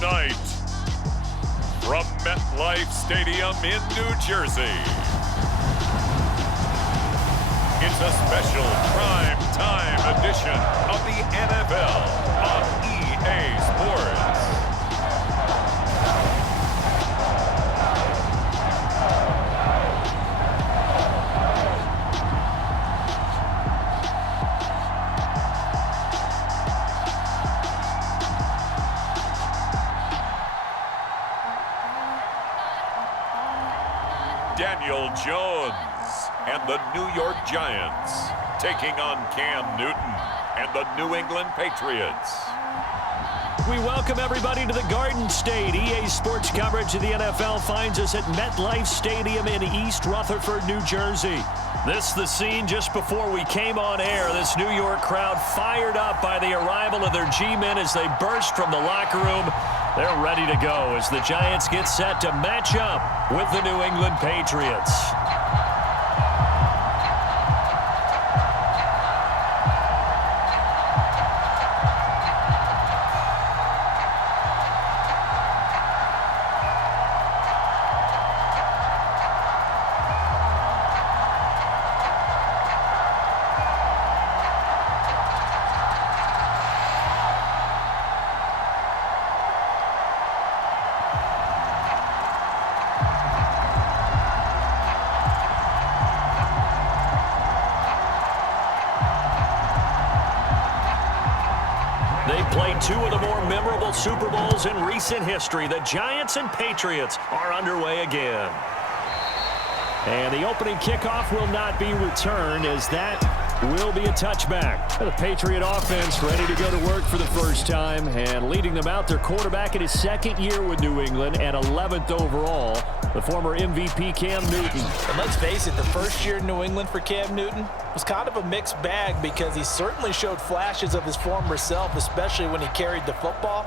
Tonight, from MetLife Stadium in New Jersey, it's a special prime time edition of the NFL on EA Sports. Daniel Jones and the New York Giants taking on Cam Newton and the New England Patriots. We welcome everybody to the Garden State. EA Sports coverage of the NFL finds us at MetLife Stadium in East Rutherford, New Jersey. This the scene just before we came on air. This New York crowd fired up by the arrival of their G-men as they burst from the locker room. They're ready to go as the Giants get set to match up with the New England Patriots. They played two of the more memorable Super Bowls in recent history. The Giants and Patriots are underway again. And the opening kickoff will not be returned as that will be a touchback. The Patriot offense ready to go to work for the first time, and leading them out, their quarterback in his second year with New England at 11th overall, the former MVP Cam Newton. And let's face it, the first year in New England for Cam Newton was kind of a mixed bag because he certainly showed flashes of his former self, especially when he carried the football.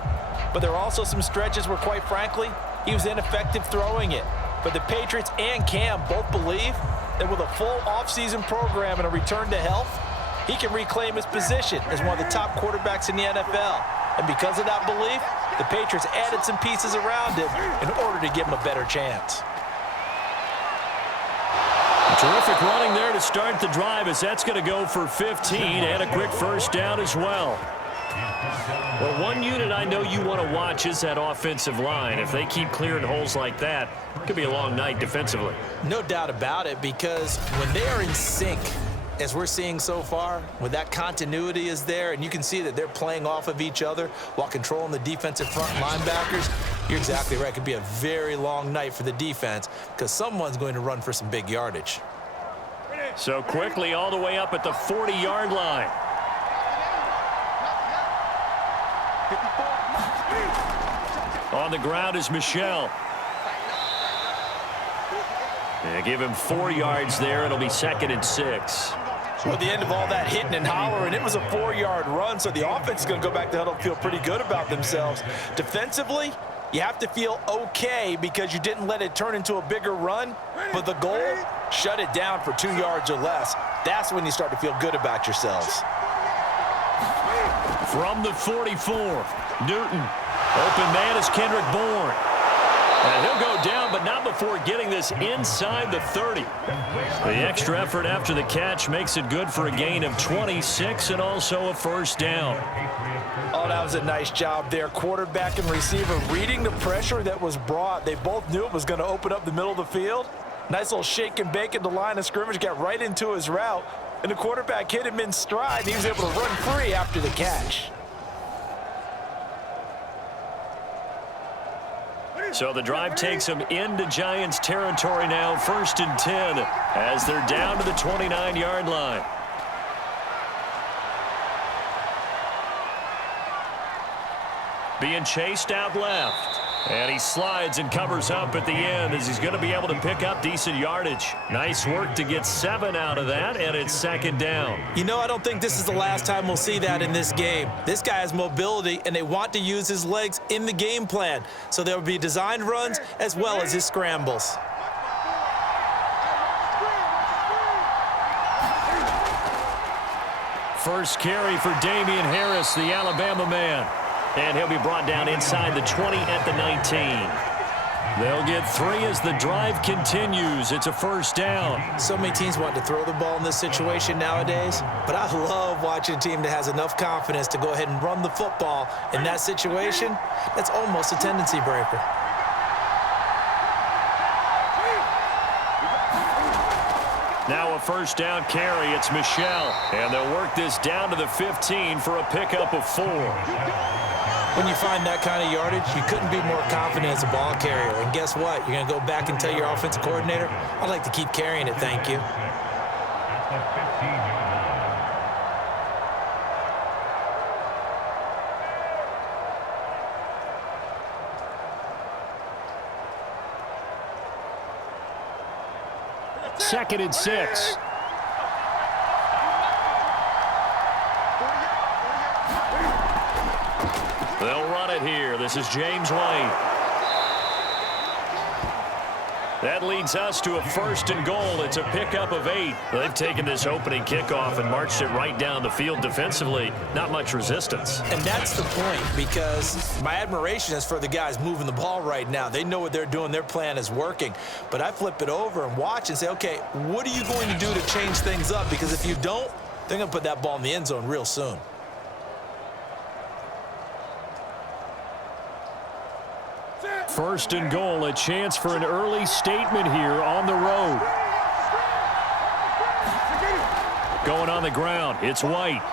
But there were also some stretches where, quite frankly, he was ineffective throwing it. But the Patriots and Cam both believe that with a full offseason program and a return to health, he can reclaim his position as one of the top quarterbacks in the NFL. And because of that belief, the Patriots added some pieces around him in order to give him a better chance. Terrific running there to start the drive as that's going to go for 15 and a quick first down as well. Well, one unit I know you want to watch is that offensive line. If they keep clearing holes like that, it could be a long night defensively. No doubt about it, because when they are in sync, as we're seeing so far, when that continuity is there and you can see that they're playing off of each other while controlling the defensive front linebackers, you're exactly right. It could be a very long night for the defense because someone's going to run for some big yardage. So quickly all the way up at the 40-yard line. On the ground is Michel. They give him 4 yards there. It'll be 2nd and 6. Well, at the end of all that hitting and hollering, it was a 4-yard run, so the offense is going to go back to huddle and feel pretty good about themselves. Defensively, you have to feel okay because you didn't let it turn into a bigger run, but the goal, shut it down for 2 yards or less. That's when you start to feel good about yourselves. From the 44, Newton. Open man is Kendrick Bourne. And he'll go down, but not before getting this inside the 30. The extra effort after the catch makes it good for a gain of 26 and also a first down. Oh, that was a nice job there. Quarterback and receiver reading the pressure that was brought. They both knew it was going to open up the middle of the field. Nice little shake and bake at the line of scrimmage, got right into his route, and the quarterback hit him in stride, and he was able to run free after the catch. So the drive takes them into Giants territory now, 1st and 10, as they're down to the 29-yard line. Being chased out left. And he slides and covers up at the end as he's going to be able to pick up decent yardage. Nice work to get 7 out of that, and it's 2nd down. You know, I don't think this is the last time we'll see that in this game. This guy has mobility, and they want to use his legs in the game plan. So there will be designed runs as well as his scrambles. First carry for Damian Harris, the Alabama man. And he'll be brought down inside the 20 at the 19. They'll get 3 as the drive continues. It's a first down. So many teams want to throw the ball in this situation nowadays, but I love watching a team that has enough confidence to go ahead and run the football in that situation. That's almost a tendency breaker. Now a first down carry. It's Michel. And they'll work this down to the 15 for a pickup of 4. When you find that kind of yardage, you couldn't be more confident as a ball carrier. And guess what? You're going to go back and tell your offensive coordinator, I'd like to keep carrying it, thank you. Second and 6. They'll run it here. This is James White. That leads us to a first and goal. It's a pickup of 8. They've taken this opening kickoff and marched it right down the field defensively. Not much resistance. And that's the point, because my admiration is for the guys moving the ball right now. They know what they're doing. Their plan is working. But I flip it over and watch and say, okay, what are you going to do to change things up? Because if you don't, they're going to put that ball in the end zone real soon. First and goal, a chance for an early statement here on the road. Going on the ground, it's White.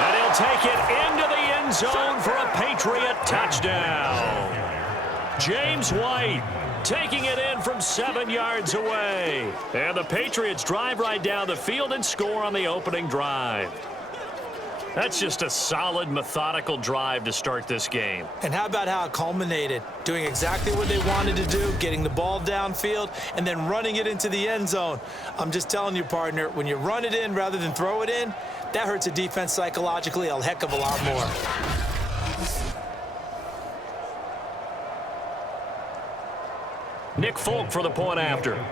And he'll take it into the end zone for a Patriot touchdown. James White taking it in from 7 yards away. And the Patriots drive right down the field and score on the opening drive. That's just a solid, methodical drive to start this game. And how about how it culminated? Doing exactly what they wanted to do, getting the ball downfield, and then running it into the end zone. I'm just telling you, partner, when you run it in rather than throw it in, that hurts a defense psychologically a heck of a lot more. Nick Folk for the point after.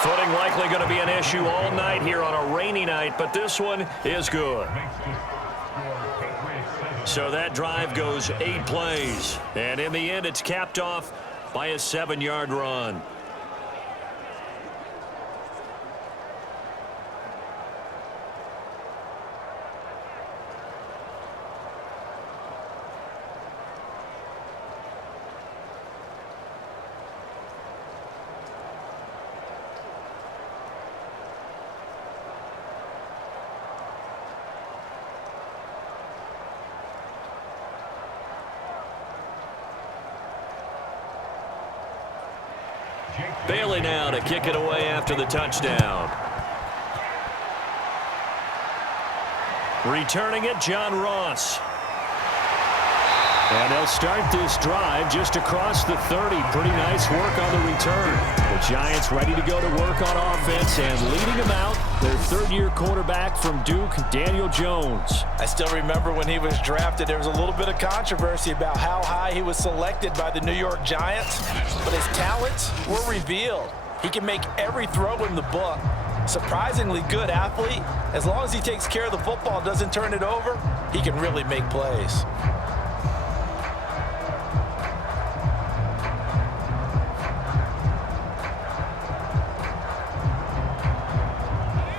Footing likely going to be an issue all night here on a rainy night, but this one is good. So that drive goes 8 plays, and in the end it's capped off by a 7-yard run. Bailey now to kick it away after the touchdown. Returning it, John Ross. And they'll start this drive just across the 30. Pretty nice work on the return. The Giants ready to go to work on offense, and leading them out, their third-year quarterback from Duke, Daniel Jones. I still remember when he was drafted, there was a little bit of controversy about how high he was selected by the New York Giants, but his talents were revealed. He can make every throw in the book. Surprisingly good athlete. As long as he takes care of the football, doesn't turn it over, he can really make plays.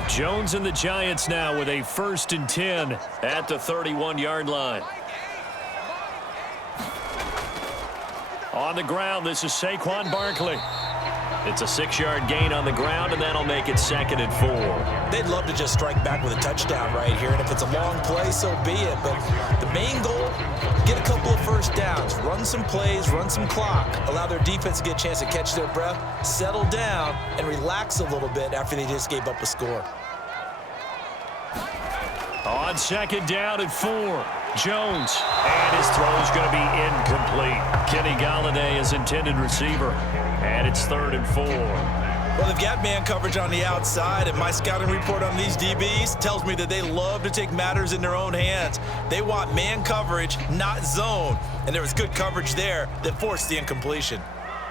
Jones and the Giants now with a 1st and 10 at the 31-yard line. On the ground, this is Saquon Barkley. It's a 6-yard gain on the ground, and that'll make it 2nd and 4. They'd love to just strike back with a touchdown right here, and if it's a long play, so be it. But the main goal, get a couple of first downs, run some plays, run some clock, allow their defense to get a chance to catch their breath, settle down, and relax a little bit after they just gave up a score. On 2nd down and 4, Jones. And his throw is going to be incomplete. Kenny Golladay is intended receiver. And it's 3rd and 4. Well, they've got man coverage on the outside, and my scouting report on these DBs tells me that they love to take matters in their own hands. They want man coverage, not zone. And there was good coverage there that forced the incompletion.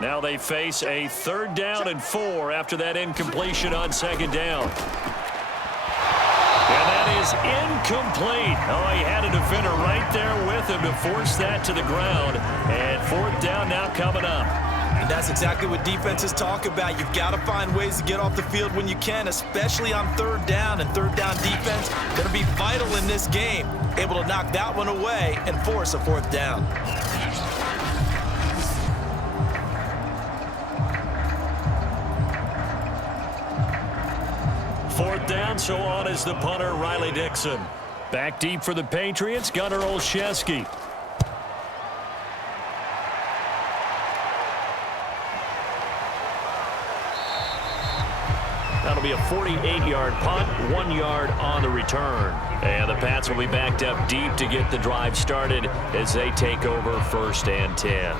Now they face a 3rd down and 4 after that incompletion on 2nd down. that is incomplete. Oh, he had a defender right there with him to force that to the ground. And fourth down now coming up. And that's exactly what defenses talk about. You've got to find ways to get off the field when you can, especially on third down. And third down defense going to be vital in this game. Able to knock that one away and force a fourth down. Fourth down, so on is the punter, Riley Dixon. Back deep for the Patriots, Gunnar Olszewski. That'll be a 48-yard punt, 1 yard on the return. And the Pats will be backed up deep to get the drive started as they take over first and 10.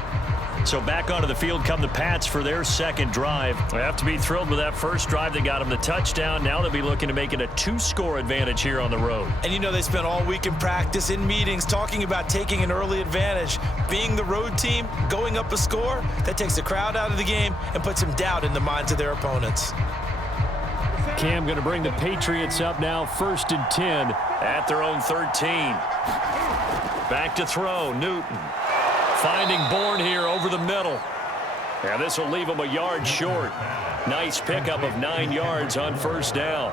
So back onto the field come the Pats for their second drive. They have to be thrilled with that first drive. They got them the touchdown. Now they'll be looking to make it a 2-score advantage here on the road. And you know they spent all week in practice, in meetings, talking about taking an early advantage. Being the road team, going up a score, that takes the crowd out of the game and puts some doubt in the minds of their opponents. Cam going to bring the Patriots up now, first and 10 at their own 13. Back to throw, Newton. Finding Bourne here over the middle. And this will leave him a yard short. Nice pickup of 9 yards on first down.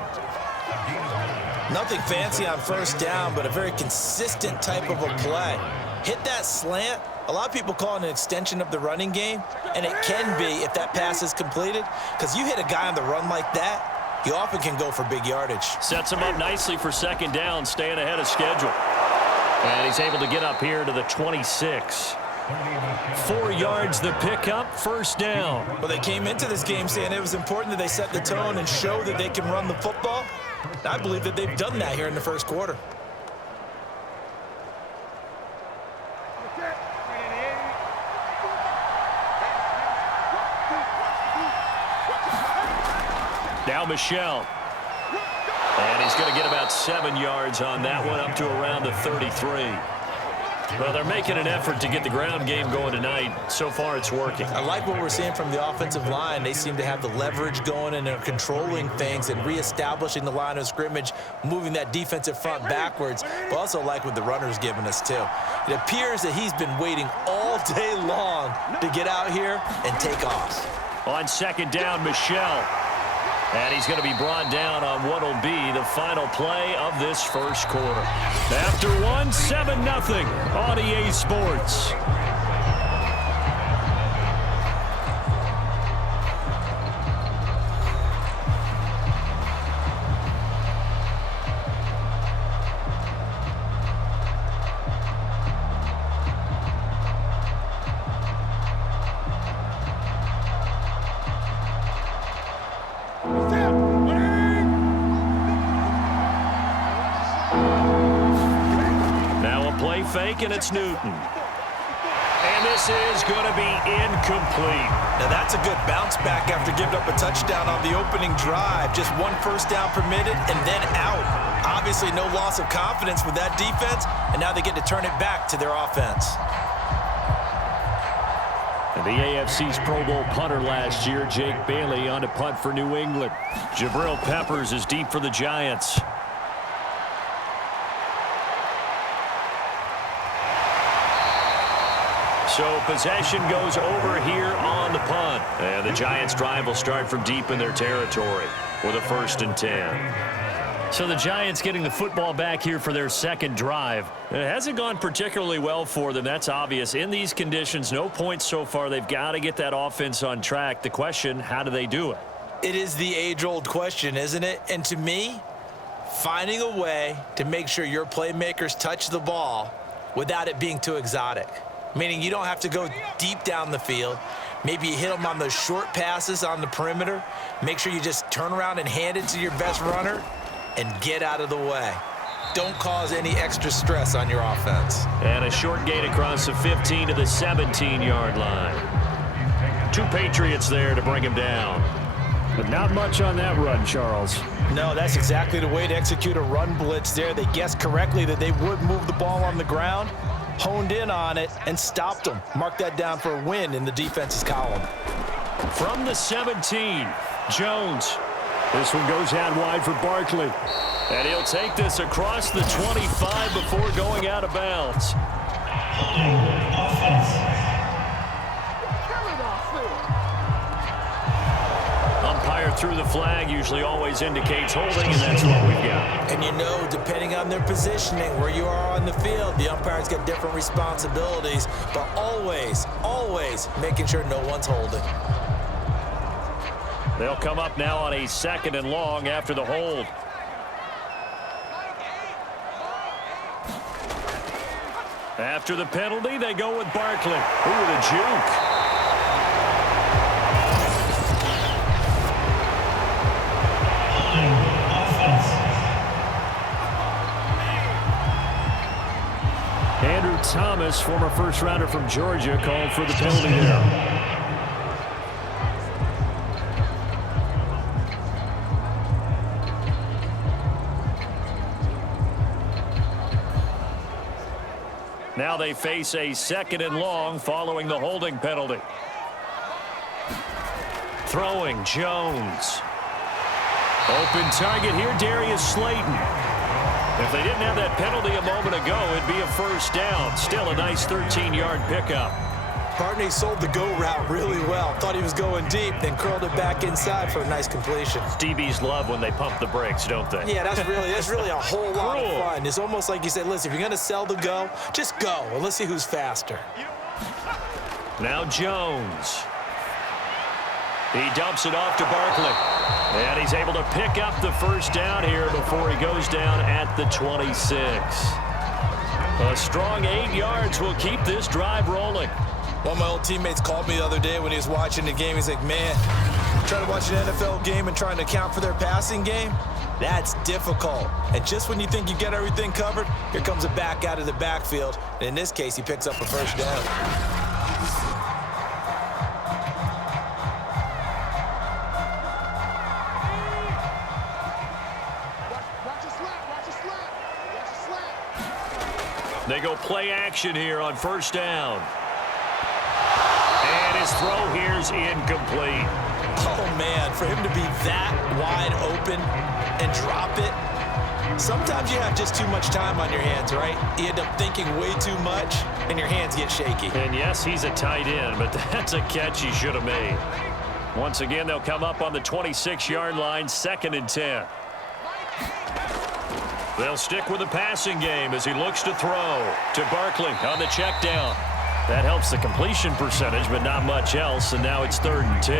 Nothing fancy on first down, but a very consistent type of a play. Hit that slant. A lot of people call it an extension of the running game, and it can be if that pass is completed, because you hit a guy on the run like that, you often can go for big yardage. Sets him up nicely for second down, staying ahead of schedule. And he's able to get up here to the 26. 4 yards the pickup, first down. Well, they came into this game saying it was important that they set the tone and show that they can run the football. And I believe that they've done that here in the first quarter. Now Michel. And he's going to get about 7 yards on that one, up to around the 33. Well, they're making an effort to get the ground game going tonight. So far, it's working. I like what we're seeing from the offensive line. They seem to have the leverage going, and they're controlling things and reestablishing the line of scrimmage, moving that defensive front backwards. But also like what the runner's giving us, too. It appears that he's been waiting all day long to get out here and take off. On second down, Michel. And he's going to be brought down on what will be the final play of this first quarter. After one, 7-0 on EA Sports. Fake, and it's Newton. And this is going to be incomplete. Now that's a good bounce back after giving up a touchdown on the opening drive. Just one first down permitted and then out. Obviously no loss of confidence with that defense, and now they get to turn it back to their offense. And the AFC's Pro Bowl punter last year, Jake Bailey, on to punt for New England. Jabril Peppers is deep for the Giants. So possession goes over here on the punt. And the Giants drive will start from deep in their territory with a first and 10. So the Giants getting the football back here for their second drive. It hasn't gone particularly well for them. That's obvious. In these conditions, no points so far. They've got to get that offense on track. The question, how do they do it? It is the age-old question, isn't it? And to me, finding a way to make sure your playmakers touch the ball without it being too exotic. Meaning you don't have to go deep down the field. Maybe you hit them on those short passes on the perimeter. Make sure you just turn around and hand it to your best runner and get out of the way. Don't cause any extra stress on your offense. And a short gain across the 15 to the 17-yard line. 2 Patriots there to bring him down. But not much on that run, Charles. No, that's exactly the way to execute a run blitz there. They guessed correctly that they would move the ball on the ground, honed in on it, and stopped them. Mark that down for a win in the defense's column. From the 17, Jones. This one goes out wide for Barkley. And he'll take this across the 25 before going out of bounds. Umpire threw the flag, usually always indicates holding, and that's what we've got. And you know, depending on their positioning, where you are on the field, the umpire's got different responsibilities, but always, always making sure no one's holding. They'll come up now on a 2nd and long after the hold. After the penalty, they go with Barkley. Ooh, the juke. Andrew Thomas, former first-rounder from Georgia, called for the penalty there. Now they face a 2nd and long following the holding penalty. Throwing, Jones. Open target here, Darius Slayton. If they didn't have that penalty a moment ago, it'd be a first down. Still a nice 13-yard pickup. Barney sold the go route really well. Thought he was going deep, then curled it back inside for a nice completion. DBs love when they pump the brakes, don't they? Yeah, that's really a whole lot of fun. It's almost like you said, listen, if you're going to sell the go, just go, and let's see who's faster. Now Jones. He dumps it off to Barkley. And he's able to pick up the first down here before he goes down at the 26. A strong 8 yards will keep this drive rolling. One of my old teammates called me the other day when he was watching the game. He's like, man, trying to watch an NFL game and trying to account for their passing game, that's difficult. And just when you think you get everything covered, here comes a back out of the backfield. And in this case, he picks up a first down. They go play action here on first down. And his throw here's incomplete. Oh, man, for him to be that wide open and drop it. Sometimes you have just too much time on your hands, right? You end up thinking way too much, and your hands get shaky. And yes, he's a tight end, but that's a catch he should have made. Once again, they'll come up on the 26-yard line, 2nd and 10. They'll stick with the passing game as he looks to throw to Barkley on the check down. That helps the completion percentage, but not much else, and now it's 3rd and 10.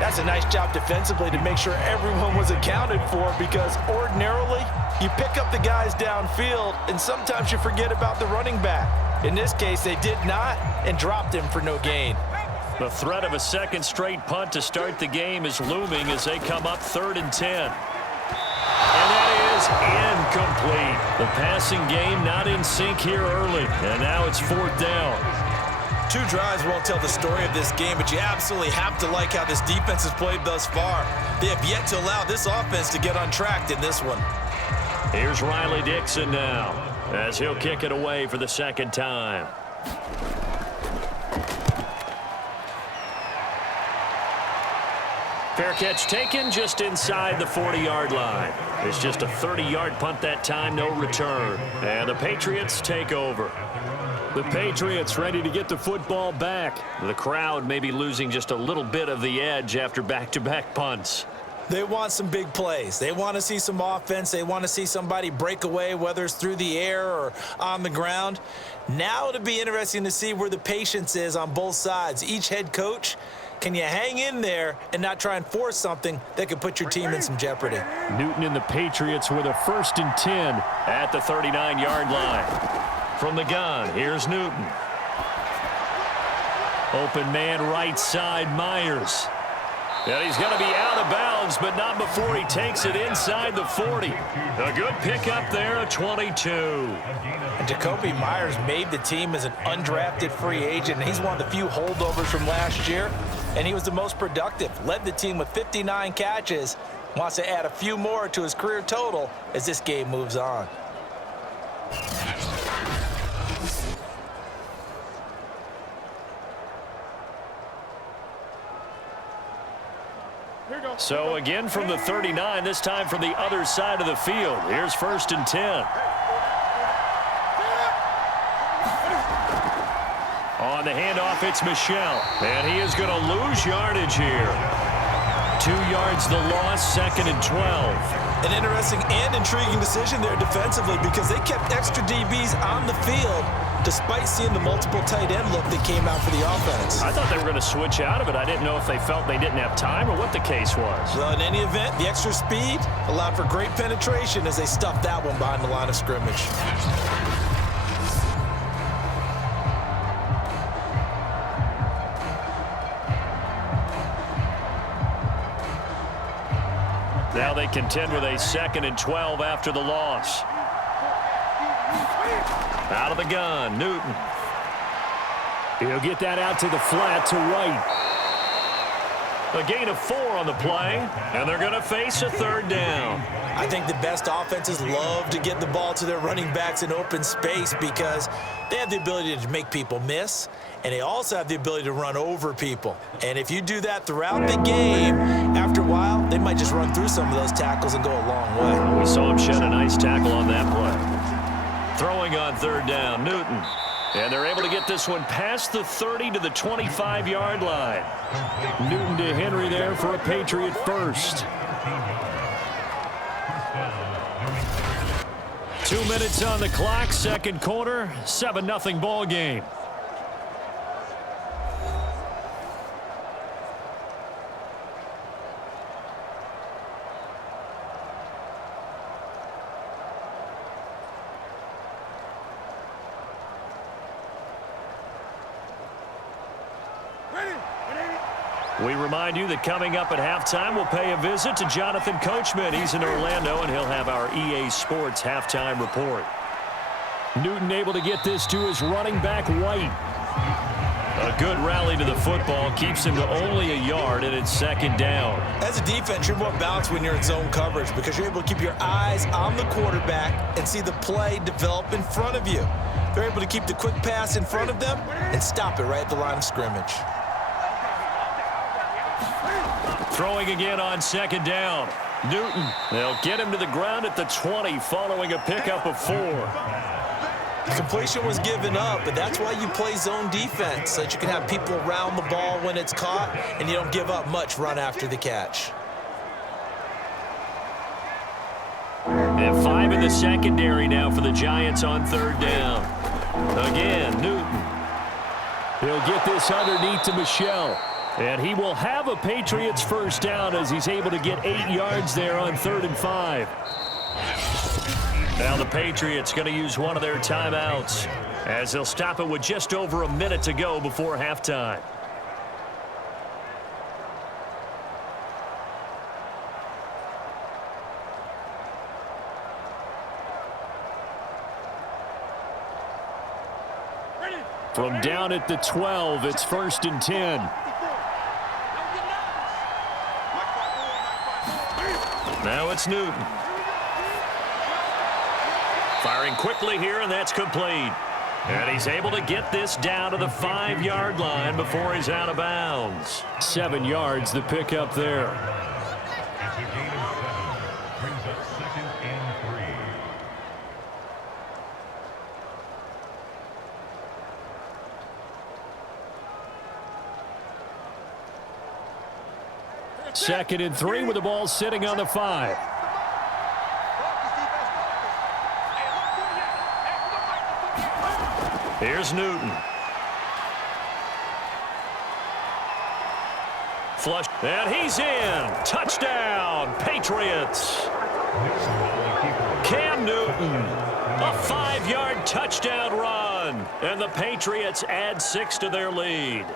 That's a nice job defensively to make sure everyone was accounted for, because ordinarily you pick up the guys downfield, and sometimes you forget about the running back. In this case, they did not and dropped him for no gain. The threat of a second straight punt to start the game is looming as they come up 3rd and 10. And that is incomplete. The passing game not in sync here early, and now it's 4th down. 2 drives won't tell the story of this game, but you absolutely have to like how this defense has played thus far. They have yet to allow this offense to get untracked in this one. Here's Riley Dixon now as he'll kick it away for the 2nd time. Fair catch taken just inside the 40-yard line. It's just a 30-yard punt that time, no return. And the Patriots take over. The Patriots ready to get the football back. The crowd may be losing just a little bit of the edge after back-to-back punts. They want some big plays. They want to see some offense. They want to see somebody break away, whether it's through the air or on the ground. Now it'll be interesting to see where the patience is on both sides. Each head coach, can you hang in there and not try and force something that could put your team in some jeopardy? Newton and the Patriots with a 1st and 10 at the 39-yard line. From the gun, here's Newton. Open man right side, Myers. And he's going to be out of bounds, but not before he takes it inside the 40. A good pickup there, a 22. And Jacoby Myers made the team as an undrafted free agent. He's one of the few holdovers from last year, and he was the most productive. Led the team with 59 catches. Wants to add a few more to his career total as this game moves on. Here you go. So again from the 39, this time from the other side of the field. Here's 1st and 10. On the handoff, it's Michel. And he is going to lose yardage here. 2 yards the loss, 2nd and 12. An interesting and intriguing decision there defensively because they kept extra DBs on the field despite seeing the multiple tight end look that came out for the offense. I thought they were going to switch out of it. I didn't know if they felt they didn't have time or what the case was. Well, in any event, the extra speed allowed for great penetration as they stuffed that one behind the line of scrimmage. Now they contend with a 2nd and 12 after the loss. Out of the gun, Newton. He'll get that out to the flat to White. A gain of 4 on the play, and they're going to face a 3rd down. I think the best offenses love to get the ball to their running backs in open space because they have the ability to make people miss, and they also have the ability to run over people. And if you do that throughout the game, after a while, they might just run through some of those tackles and go a long way. We saw him shed a nice tackle on that play. Throwing on 3rd down, Newton. And they're able to get this one past the 30 to the 25-yard line. Newton to Henry there for a Patriot first. 2 minutes on the clock, 2nd quarter, 7-0 ball game. We remind you that coming up at halftime, we'll pay a visit to Jonathan Coachman. He's in Orlando, and he'll have our EA Sports halftime report. Newton able to get this to his running back, White. A good rally to the football keeps him to only a yard, and it's 2nd down. As a defense, you're more balanced when you're in zone coverage because you're able to keep your eyes on the quarterback and see the play develop in front of you. They're able to keep the quick pass in front of them and stop it right at the line of scrimmage. Throwing again on 2nd down. Newton, they'll get him to the ground at the 20 following a pickup of 4. The completion was given up, but that's why you play zone defense, so that you can have people around the ball when it's caught and you don't give up much run after the catch. And 5 in the secondary now for the Giants on 3rd down. Again, Newton. He'll get this underneath to Michel. And he will have a Patriots first down as he's able to get 8 yards there on 3rd and 5. Now the Patriots going to use one of their timeouts as they'll stop it with just over a minute to go before halftime. From down at the 12, it's 1st and 10. Now it's Newton. Firing quickly here, and that's complete. And he's able to get this down to the 5-yard line before he's out of bounds. 7 yards, the pickup there. Second and 3 with the ball sitting on the 5. Here's Newton. Flush, and he's in. Touchdown, Patriots. Cam Newton, a 5-yard touchdown run, and the Patriots add 6 to their lead.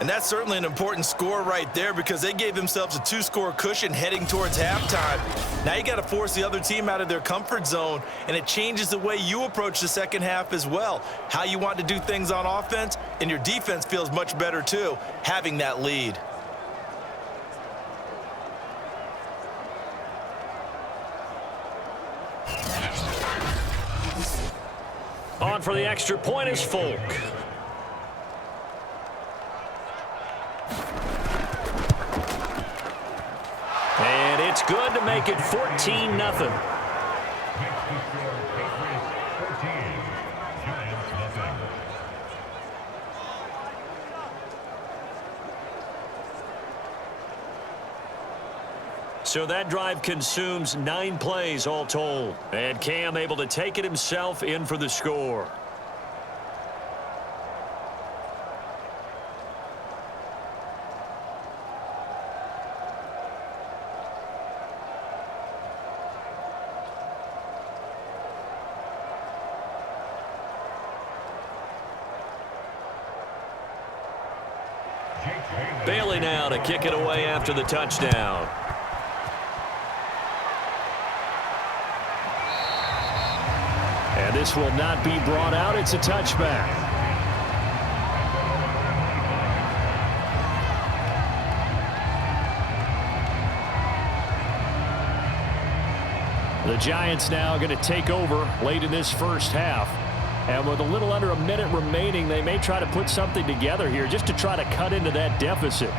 And that's certainly an important score right there because they gave themselves a 2-score cushion heading towards halftime. Now you got to force the other team out of their comfort zone, and it changes the way you approach the second half as well. How you want to do things on offense, and your defense feels much better too, having that lead. On for the extra point is Folk. good to make it 14-0. So that drive consumes 9 plays all told. And Cam able to take it himself in for the score. Bailey now to kick it away after the touchdown. And this will not be brought out. It's a touchback. The Giants now going to take over late in this first half. And with a little under a minute remaining, they may try to put something together here just to try to cut into that deficit.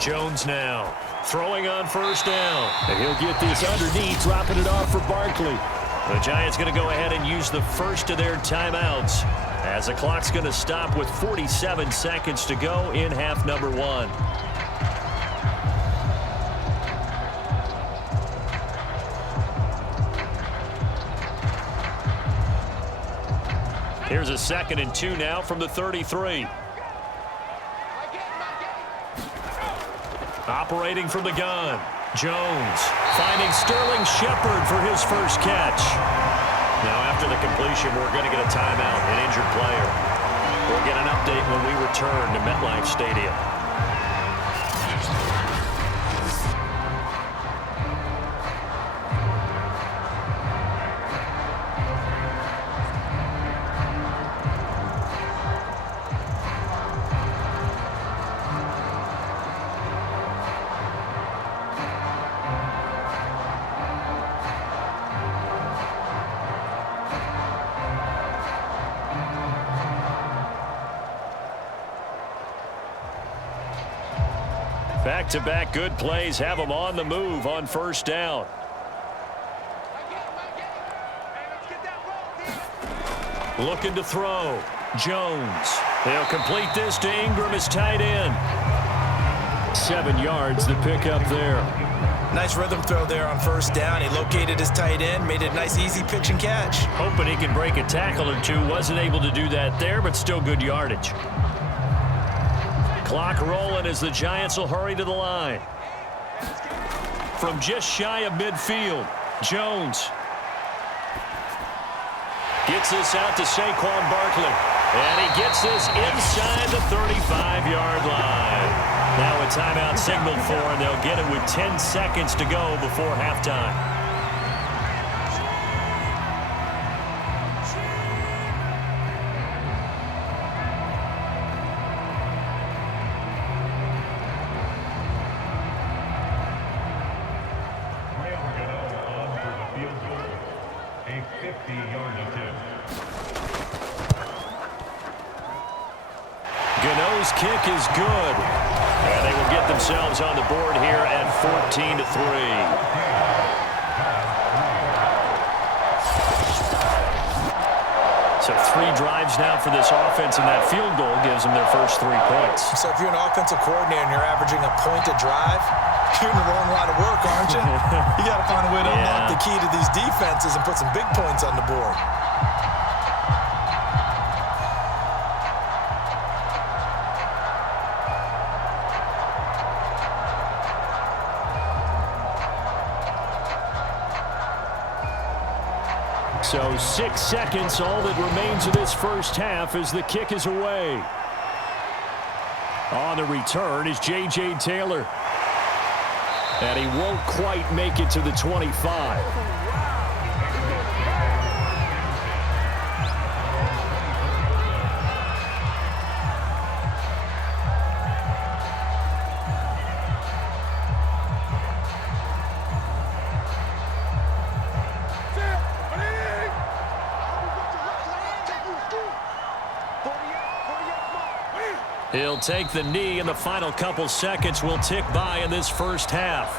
Jones now throwing on first down. And he'll get this underneath, dropping it off for Barkley. The Giants going to go ahead and use the first of their timeouts as the clock's going to stop with 47 seconds to go in half number 1. Here's a 2nd and 2 now from the 33. Operating from the gun, Jones finding Sterling Shepard for his first catch. Now after the completion, we're going to get a timeout, an injured player. We'll get an update when we return to MetLife Stadium. Back-to-back good plays have them on the move on first down. Looking to throw. Jones. They'll complete this to Ingram as tight end. 7 yards the pickup there. Nice rhythm throw there on first down. He located his tight end, made it a nice easy pitch and catch. Hoping he can break a tackle or two. Wasn't able to do that there, but still good yardage. Clock rolling as the Giants will hurry to the line. From just shy of midfield, Jones gets this out to Saquon Barkley. And he gets this inside the 35-yard line. Now a timeout signaled for, and they'll get it with 10 seconds to go before halftime. Gano's kick is good. And they will get themselves on the board here at 14-3. So 3 drives now for this offense, and that field goal gives them their first 3 points. So if you're an offensive coordinator and you're averaging a point a drive, you're in the wrong line of work, aren't you? You got to find a way to unlock the key to these defenses and put some big points on the board. So 6 seconds, all that remains of this first half as the kick is away. On the return is J.J. Taylor. And he won't quite make it to the 25. He'll take the knee, and the final couple seconds will tick by in this first half.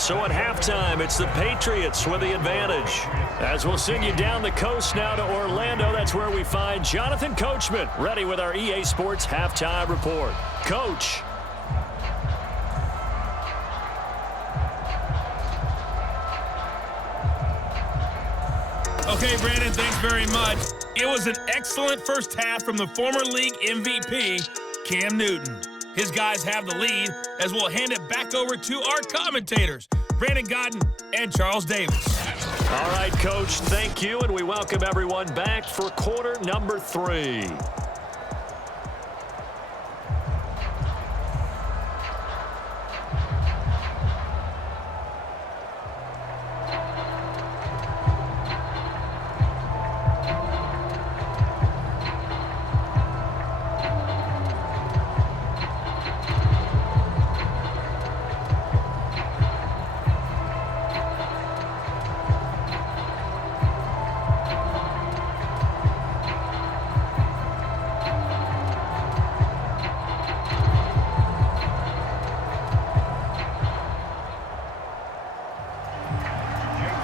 So at halftime, it's the Patriots with the advantage. As we'll send you down the coast now to Orlando, that's where we find Jonathan Coachman, ready with our EA Sports Halftime Report. Coach. Okay, Brandon, thanks very much. It was an excellent first half from the former league MVP, Cam Newton. His guys have the lead as we'll hand it back over to our commentators, Brandon Godden and Charles Davis. All right, Coach, thank you, and we welcome everyone back for quarter number 3.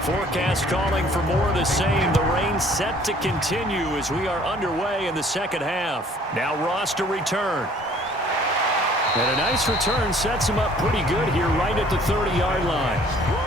Forecast calling for more of the same. The rain set to continue as we are underway in the second half. Now Ross to return. And a nice return sets him up pretty good here right at the 30-yard line.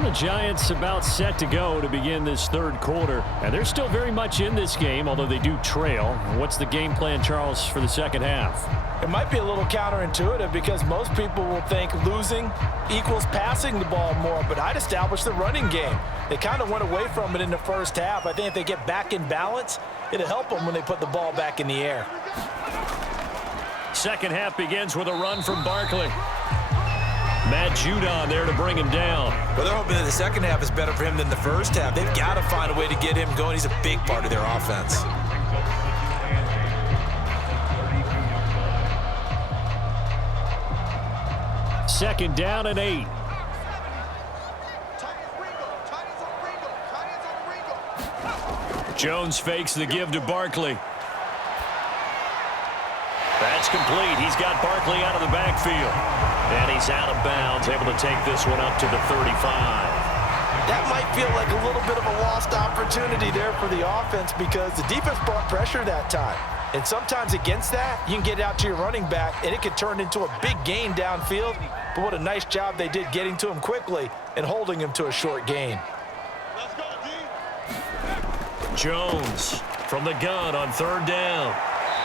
The Giants about set to go to begin this third quarter. And they're still very much in this game, although they do trail. What's the game plan, Charles, for the second half? It might be a little counterintuitive because most people will think losing equals passing the ball more, but I'd establish the running game. They kind of went away from it in the first half. I think if they get back in balance, it'll help them when they put the ball back in the air. Second half begins with a run from Barkley. Matt Judon there to bring him down. Well, they're hoping that the second half is better for him than the first half. They've got to find a way to get him going. He's a big part of their offense. Second down and 8. Jones fakes the give to Barkley. That's complete. He's got Barkley out of the backfield. And he's out of bounds, able to take this one up to the 35. That might feel like a little bit of a lost opportunity there for the offense because the defense brought pressure that time. And sometimes against that, you can get out to your running back, and it could turn into a big gain downfield. But what a nice job they did getting to him quickly and holding him to a short gain. Jones from the gun on third down.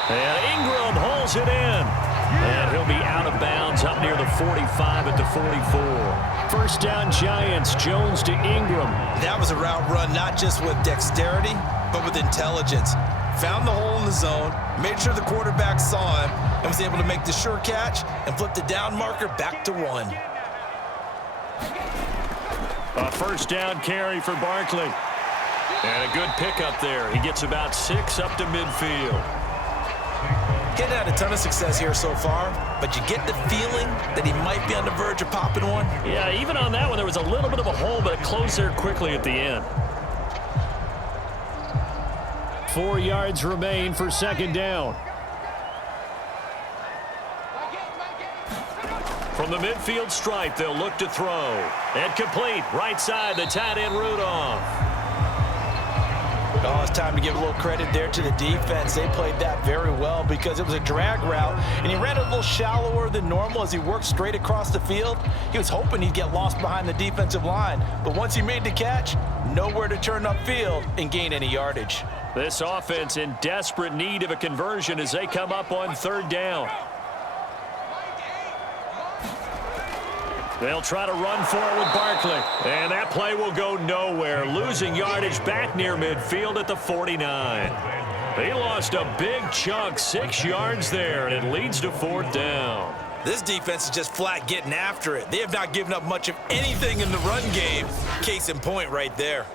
And Ingram holds it in. And he'll be out of bounds up near the 45 at the 44. First down Giants, Jones to Ingram. That was a route run not just with dexterity, but with intelligence. Found the hole in the zone, made sure the quarterback saw him, and was able to make the sure catch and flip the down marker back to 1. A first down carry for Barkley. And a good pickup there. He gets about 6 up to midfield. Getting had a ton of success here so far, but you get the feeling that he might be on the verge of popping one. Yeah, even on that one, there was a little bit of a hole, but it closed there quickly at the end. 4 yards remain for second down. From the midfield stripe, they'll look to throw. And complete, right side, the tight end Rudolph. Oh, it's time to give a little credit there to the defense. They played that very well because it was a drag route, and he ran a little shallower than normal as he worked straight across the field. He was hoping he'd get lost behind the defensive line, but once he made the catch, nowhere to turn upfield and gain any yardage. This offense in desperate need of a conversion as they come up on third down. They'll try to run for it with Barkley. And that play will go nowhere. Losing yardage back near midfield at the 49. They lost a big chunk, 6 yards there, and it leads to fourth down. This defense is just flat getting after it. They have not given up much of anything in the run game. Case in point right there.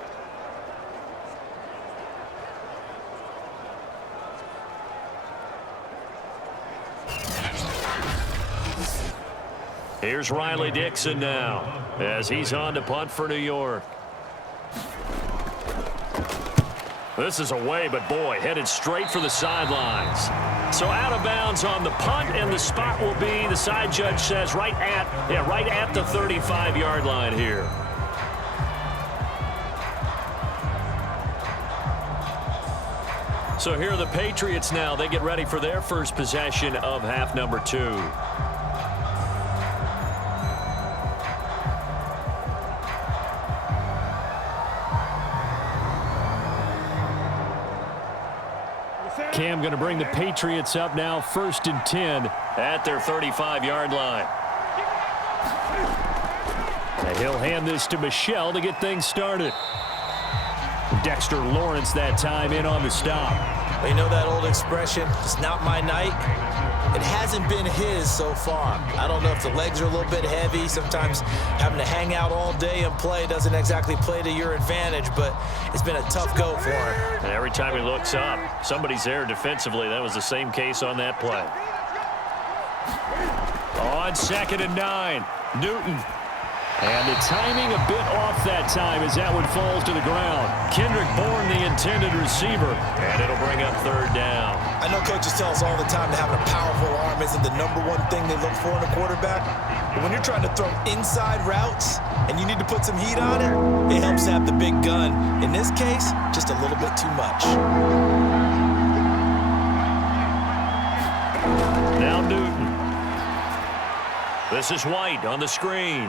Here's Riley Dixon now as he's on to punt for New York. This is away, but boy, headed straight for the sidelines. So out of bounds on the punt, and the spot will be, the side judge says, right at the 35-yard line here. So here are the Patriots now. They get ready for their first possession of half number 2. Cam going to bring the Patriots up now, 1st and 10 at their 35-yard line. And he'll hand this to Michel to get things started. Dexter Lawrence that time in on the stop. Well, you know that old expression, it's not my night? It hasn't been his so far. I don't know if the legs are a little bit heavy. Sometimes having to hang out all day and play doesn't exactly play to your advantage, but it's been a tough go for him. And every time he looks up, somebody's there defensively. That was the same case on that play. On 2nd and 9, Newton. And the timing a bit off that time as that one falls to the ground. Kendrick Bourne, the intended receiver, and it'll bring up 3rd down. I know coaches tell us all the time that having a powerful arm isn't the #1 thing they look for in a quarterback. But when you're trying to throw inside routes and you need to put some heat on it, it helps to have the big gun. In this case, just a little bit too much. Now Newton. This is White on the screen.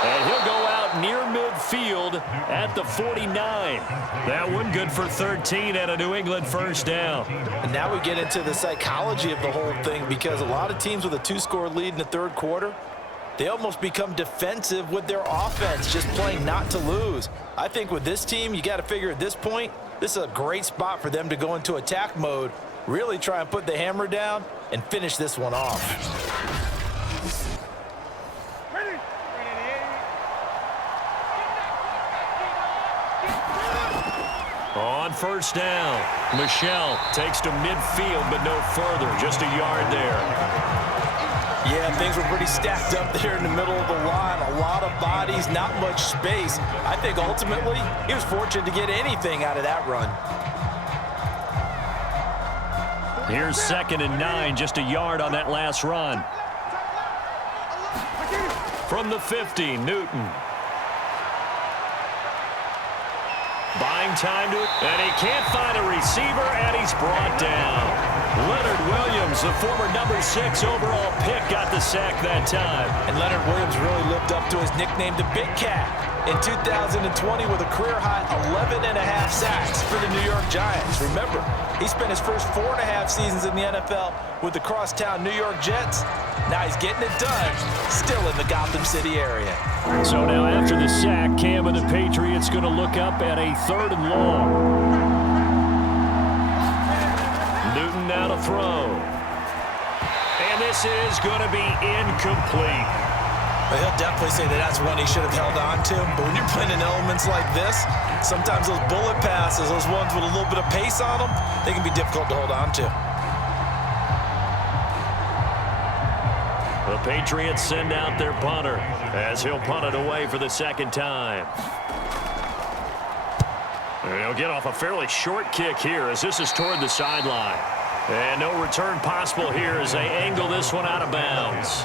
And he'll go out near midfield at the 49. That one good for 13 and a New England 1st down. And now we get into the psychology of the whole thing, because a lot of teams with a 2-score lead in the 3rd quarter, they almost become defensive with their offense, just playing not to lose. I think with this team, you got to figure at this point, this is a great spot for them to go into attack mode, really try and put the hammer down and finish this one off. On 1st down, Michel takes to midfield, but no further, just a yard there. Yeah, things were pretty stacked up there in the middle of the line. A lot of bodies, not much space. I think ultimately he was fortunate to get anything out of that run. Here's 2nd and 9, just a yard on that last run. From the 50, Newton. Buying time to it, and he can't find a receiver, and he's brought down. Leonard Williams, the former #6 overall pick, got the sack that time. And Leonard Williams really lived up to his nickname, the Big Cat, in 2020 with a career-high 11.5 sacks for the New York Giants. Remember, he spent his first 4.5 seasons in the NFL with the crosstown New York Jets. Now he's getting it done, still in the Gotham City area. So now after the sack, Cam and the Patriots going to look up at a 3rd and long. Newton now to throw. And this is going to be incomplete. But he'll definitely say that that's one he should have held on to. But when you're playing in elements like this, sometimes those bullet passes, those ones with a little bit of pace on them, they can be difficult to hold on to. The Patriots send out their punter as he'll punt it away for the 2nd time. And he'll get off a fairly short kick here as this is toward the sideline. And no return possible here as they angle this one out of bounds.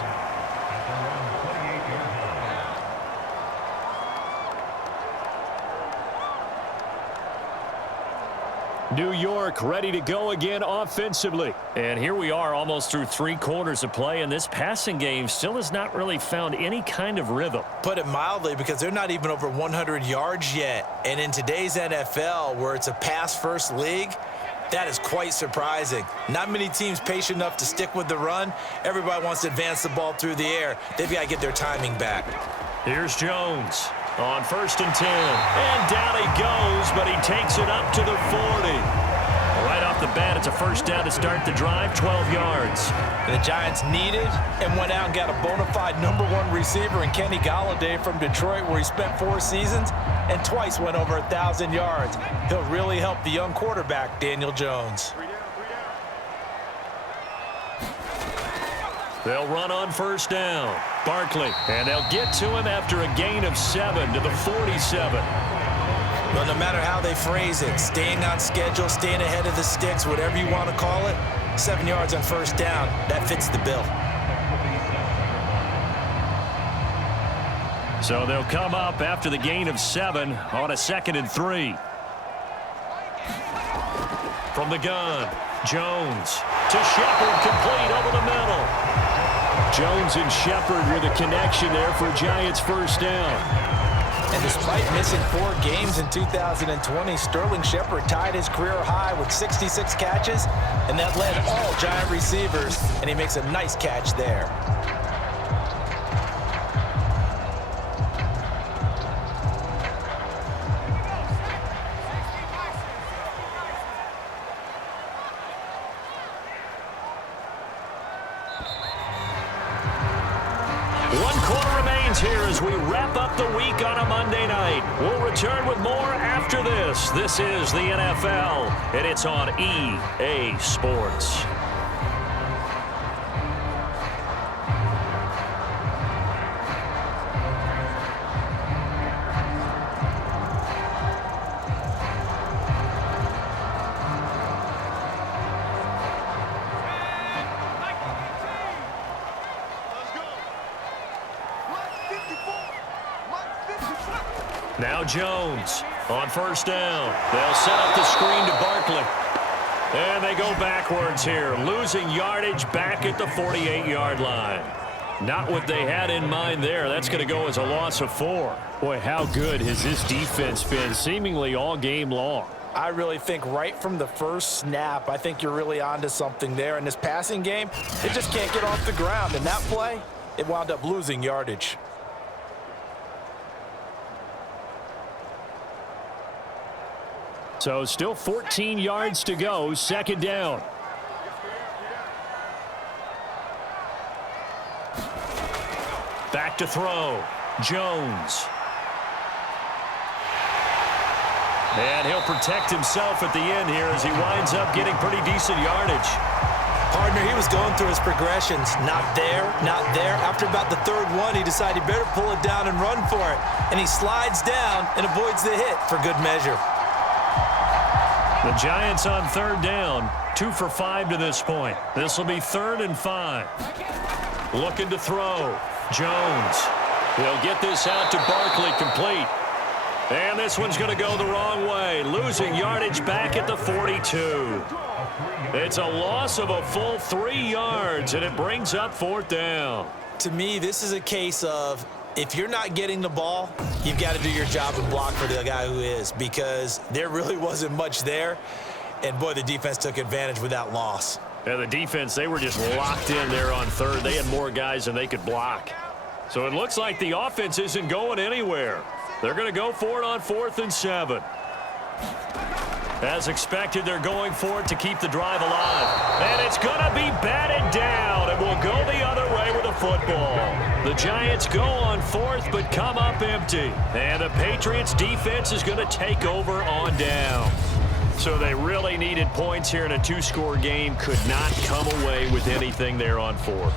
New York ready to go again offensively. And here we are almost through 3 quarters of play, and this passing game still has not really found any kind of rhythm. Put it mildly, because they're not even over 100 yards yet. And in today's NFL, where it's a pass-first league, that is quite surprising. Not many teams patient enough to stick with the run. Everybody wants to advance the ball through the air. They've got to get their timing back. Here's Jones on 1st and 10. And down he goes, but he takes it up to the 40. Right off the bat, it's a 1st down to start the drive, 12 yards. The Giants needed and went out and got a bona fide #1 receiver in Kenny Golladay from Detroit, where he spent 4 seasons and twice went over 1,000 yards. He'll really help the young quarterback, Daniel Jones. They'll run on first down. Barkley, and they'll get to him after a gain of 7 to the 47. Well, no matter how they phrase it, staying on schedule, staying ahead of the sticks, whatever you want to call it, 7 yards on first down, that fits the bill. So they'll come up after the gain of 7 on a 2nd and 3. From the gun, Jones to Shepard, complete over the middle. Jones and Shepard with a connection there for Giants first down. And despite missing 4 games in 2020, Sterling Shepard tied his career high with 66 catches, and that led all Giant receivers, and he makes a nice catch there. Here as we wrap up the week on a Monday night. We'll return with more after this. This is the NFL, and it's on EA Sports. Now Jones on first down. They'll set up the screen to Barkley. And they go backwards here, losing yardage back at the 48-yard line. Not what they had in mind there. That's going to go as a loss of 4. Boy, how good has this defense been seemingly all game long? I really think right from the first snap, I think you're really onto something there. In this passing game, it just can't get off the ground. And that play, it wound up losing yardage. So still 14 yards to go, 2nd down. Back to throw. Jones. And he'll protect himself at the end here as he winds up getting pretty decent yardage. Partner, he was going through his progressions. Not there, not there. After about the 3rd one, he decided he better pull it down and run for it. And he slides down and avoids the hit for good measure. The Giants on 3rd down, 2 for 5 to this point. This will be 3rd and 5. Looking to throw. Jones. He'll get this out to Barkley, complete. And this one's going to go the wrong way, losing yardage back at the 42. It's a loss of a full 3 yards, and it brings up 4th down. To me, this is a case of if you're not getting the ball, you've got to do your job and block for the guy who is, because there really wasn't much there. And, boy, the defense took advantage with that loss. Yeah, the defense, they were just locked in there on 3rd. They had more guys than they could block. So it looks like the offense isn't going anywhere. They're going to go for it on 4th and 7. As expected, they're going for it to keep the drive alive. And it's going to be batted down, and we'll go the other way with the football. The Giants go on 4th, but come up empty. And the Patriots defense is going to take over on down. So they really needed points here in a 2-score game. Could not come away with anything there on 4th.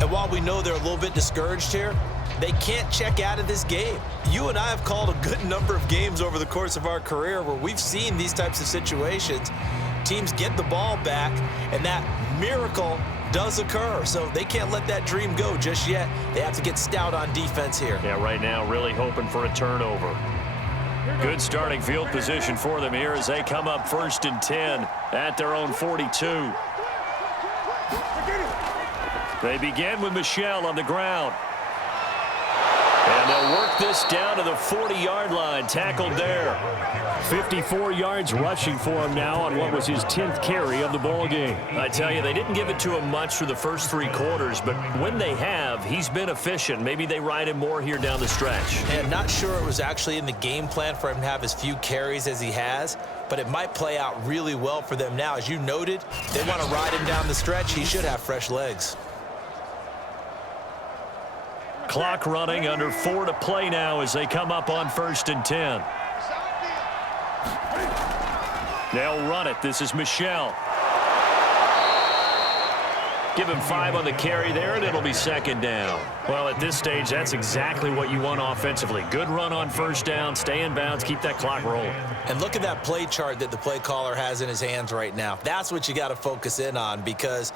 And while we know they're a little bit discouraged here, they can't check out of this game. You and I have called a good number of games over the course of our career where we've seen these types of situations. Teams get the ball back, and that miracle does occur. So they can't let that dream go just yet. They have to get stout on defense here. Yeah, right now really hoping for a turnover. Good starting field position for them here as they come up 1st and 10 at their own 42. They begin with Michel on the ground. And they'll work this down to the 40-yard line, tackled there. 54 yards rushing for him now on what was his 10th carry of the ball game. I tell you, they didn't give it to him much for the first 3 quarters, but when they have, he's been efficient. Maybe they ride him more here down the stretch. And not sure it was actually in the game plan for him to have as few carries as he has, but it might play out really well for them now. As you noted, they want to ride him down the stretch. He should have fresh legs. Clock running, under 4 to play now as they come up on 1st and 10. They'll run it. This is Michel. Give him 5 on the carry there, and it'll be second down. Well, at this stage, that's exactly what you want offensively. Good run on first down, stay in bounds, keep that clock rolling. And look at that play chart that the play caller has in his hands right now. That's what you got to focus in on, because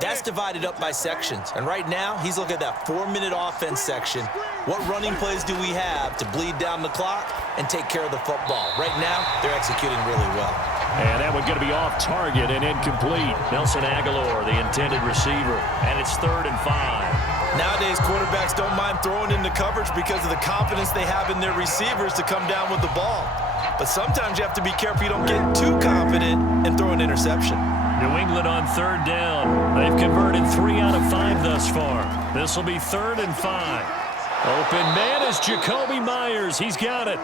that's divided up by sections. And right now, he's looking at that 4-minute offense section. What running plays do we have to bleed down the clock and take care of the football? Right now, they're executing really well. And that one's going to be off target and incomplete. Nelson Aguilar, the intended receiver, and it's 3rd and 5. Nowadays, quarterbacks don't mind throwing into coverage because of the confidence they have in their receivers to come down with the ball. But sometimes you have to be careful you don't get too confident and throw an interception. New England on 3rd down. They've converted 3 out of 5 thus far. This will be 3rd and 5. Open man is Jacoby Myers. He's got it.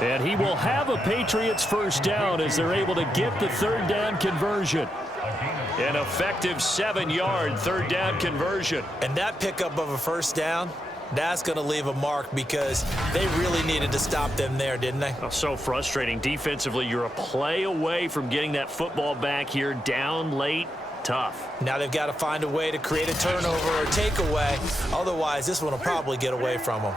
And he will have a Patriots first down as they're able to get the 3rd down conversion. An effective 7-yard 3rd down conversion. And that pickup of a first down, that's going to leave a mark because they really needed to stop them there, didn't they? Oh, so frustrating. Defensively, you're a play away from getting that football back here down late. Tough. Now they've got to find a way to create a turnover or takeaway. Otherwise, this one will probably get away from them.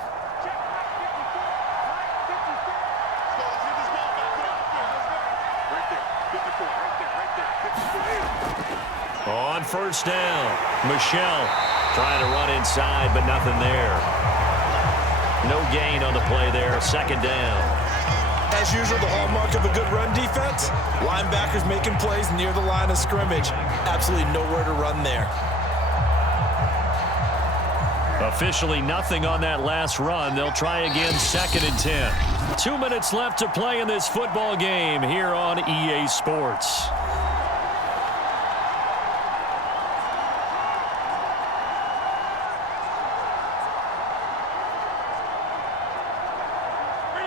On first down, Michel trying to run inside, but nothing there. No gain on the play there, 2nd down. As usual, the hallmark of a good run defense, linebackers making plays near the line of scrimmage. Absolutely nowhere to run there. Officially nothing on that last run. They'll try again, 2nd and 10. 2 minutes left to play in this football game here on EA Sports.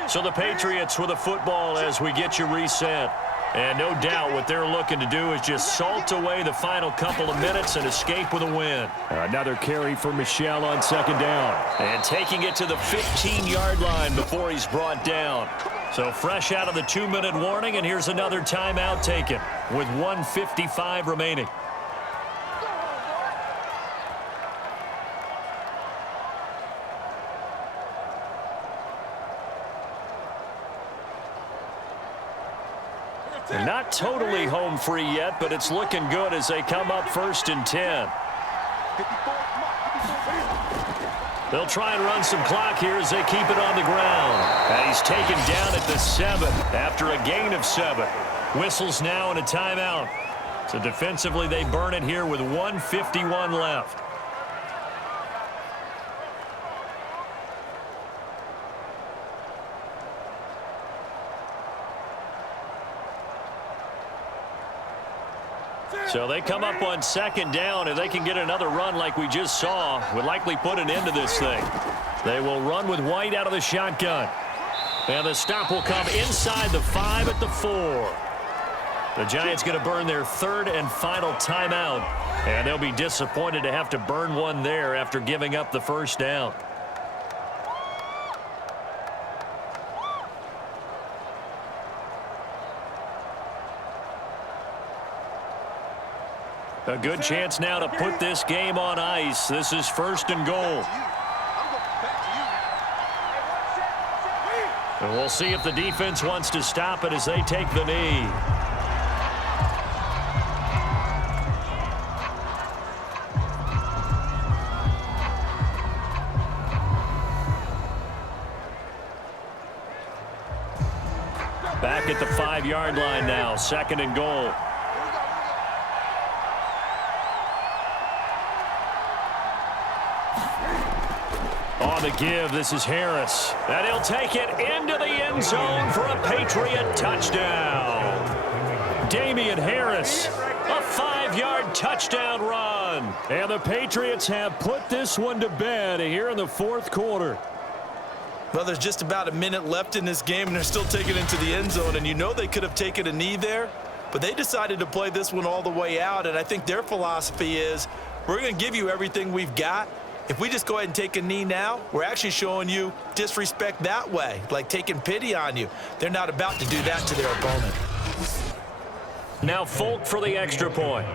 So the Patriots with the football as we get you reset. And no doubt what they're looking to do is just salt away the final couple of minutes and escape with a win. Another carry for Michel on 2nd down. And taking it to the 15-yard line before he's brought down. So fresh out of the 2-minute warning, and here's another timeout taken with 1:55 remaining. Not totally home free yet, but it's looking good as they come up 1st and 10. They'll try and run some clock here as they keep it on the ground. And he's taken down at the 7 after a gain of 7. Whistles now and a timeout. So defensively they burn it here with 1:51 left. So they come up on 2nd down. If they can get another run like we just saw, would likely put an end to this thing. They will run with White out of the shotgun. And the stop will come inside the 5 at the 4. The Giants going to burn their 3rd and final timeout. And they'll be disappointed to have to burn one there after giving up the first down. A good chance now to put this game on ice. This is 1st and goal. And we'll see if the defense wants to stop it as they take the knee. Back at the 5-yard line now, 2nd and goal. On the give, this is Harris. And he'll take it into the end zone for a Patriot touchdown. Damian Harris, a 5-yard touchdown run. And the Patriots have put this one to bed here in the 4th quarter. Well, there's just about a minute left in this game, and they're still taking it into the end zone. And you know they could have taken a knee there, but they decided to play this one all the way out. And I think their philosophy is, we're going to give you everything we've got. If we just go ahead and take a knee now, we're actually showing you disrespect that way, like taking pity on you. They're not about to do that to their opponent. Now Folk for the extra point.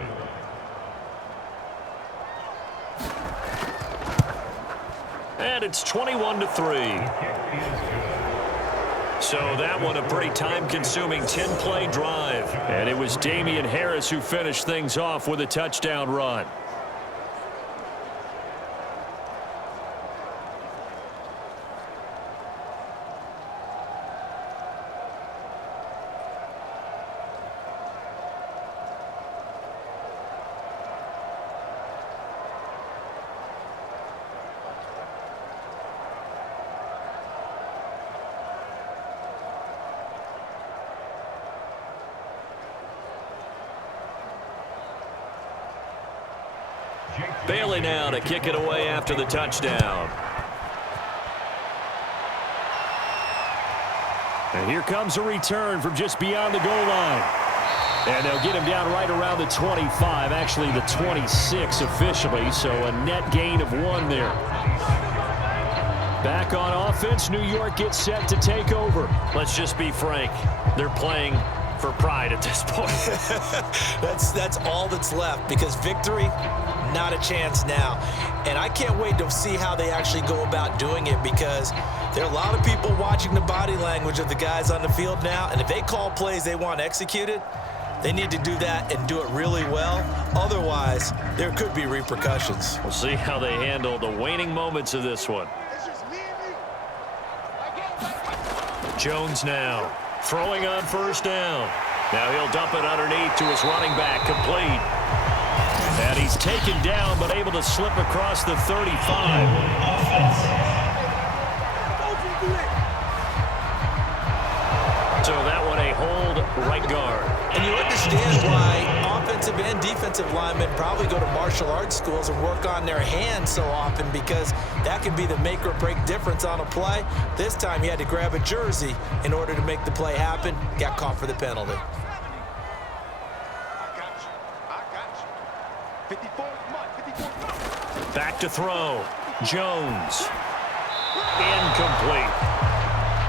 And it's 21-3. So that one a pretty time-consuming 10-play drive. And it was Damian Harris who finished things off with a touchdown run. Bailey now to kick it away after the touchdown. And here comes a return from just beyond the goal line. And they'll get him down right around the 25, actually the 26 officially, so a net gain of 1 there. Back on offense, New York gets set to take over. Let's just be frank, they're playing for pride at this point. That's all that's left, because victory, not a chance now. And I can't wait to see how they actually go about doing it, because there are a lot of people watching the body language of the guys on the field now, and if they call plays they want executed, they need to do that and do it really well. Otherwise, there could be repercussions. We'll see how they handle the waning moments of this one. Jones now throwing on first down. Now he'll dump it underneath to his running back, complete. And he's taken down, but able to slip across the 35. So that one a hold right guard. And you understand why offensive and defensive linemen probably go to martial arts schools and work on their hands so often, because that can be the make or break difference on a play. This time he had to grab a jersey in order to make the play happen. Got caught for the penalty. Back to throw. Jones. Incomplete.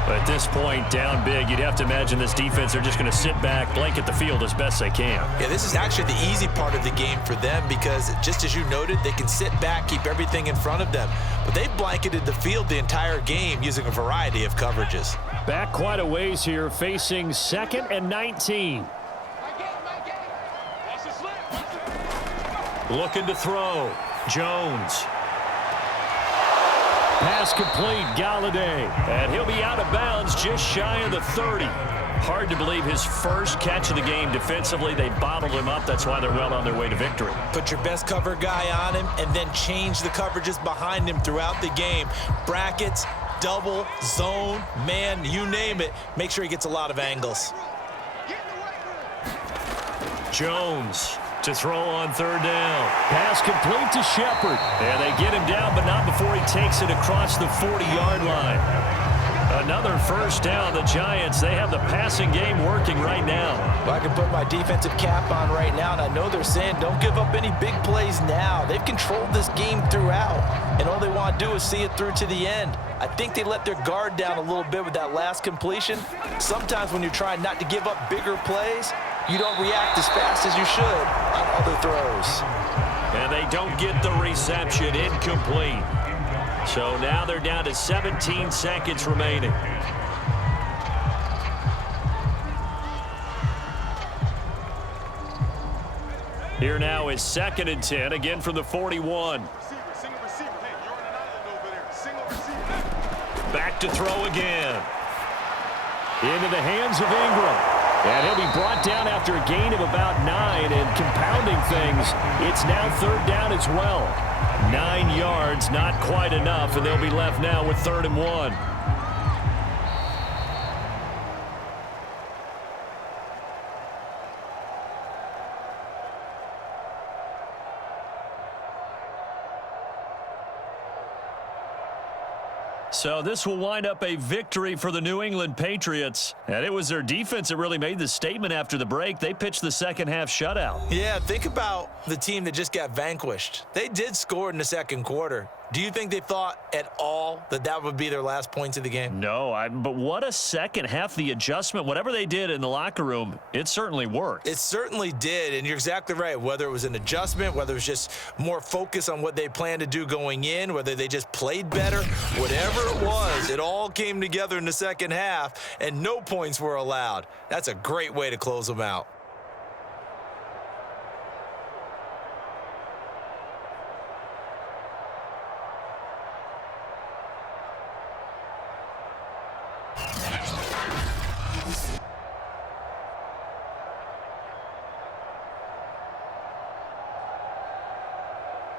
But at this point, down big, you'd have to imagine this defense are just going to sit back, blanket the field as best they can. Yeah, this is actually the easy part of the game for them, because just as you noted, they can sit back, keep everything in front of them. But they blanketed the field the entire game using a variety of coverages. Back quite a ways here, facing 2nd and 19. Looking to throw. Jones. Pass complete, Galladay. And he'll be out of bounds just shy of the 30. Hard to believe his first catch of the game defensively. They bottled him up. That's why they're well on their way to victory. Put your best cover guy on him and then change the coverages behind him throughout the game. Brackets, double, zone, man, you name it. Make sure he gets a lot of angles. Jones to throw on third down. Pass complete to Shepard. And they get him down, but not before he takes it across the 40-yard line. Another first down. The Giants, they have the passing game working right now. Well, I can put my defensive cap on right now, and I know they're saying don't give up any big plays now. They've controlled this game throughout, and all they want to do is see it through to the end. I think they let their guard down a little bit with that last completion. Sometimes when you're trying not to give up bigger plays, you don't react as fast as you should on other throws. And they don't get the reception. Incomplete. So now they're down to 17 seconds remaining. Here now is 2nd and 10, again from the 41. Back to throw again. Into the hands of Ingram. And he'll be brought down after a gain of about 9, and compounding things, it's now 3rd down as well. 9 yards, not quite enough, and they'll be left now with 3rd and 1. So this will wind up a victory for the New England Patriots. And it was their defense that really made the statement after the break. They pitched the second half shutout. Yeah, think about the team that just got vanquished. They did score in the second quarter. Do you think they thought at all that that would be their last points of the game? No, but what a second half. The adjustment, whatever they did in the locker room, it certainly worked. It certainly did, and you're exactly right. Whether it was an adjustment, whether it was just more focus on what they planned to do going in, whether they just played better, whatever it was, it all came together in the second half, and no points were allowed. That's a great way to close them out.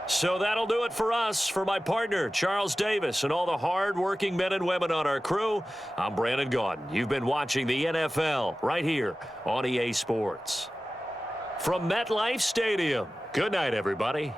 So that'll do it for us. For my partner, Charles Davis, and all the hard-working men and women on our crew, I'm Brandon Gaudin. You've been watching the NFL right here on EA Sports. From MetLife Stadium, good night, everybody.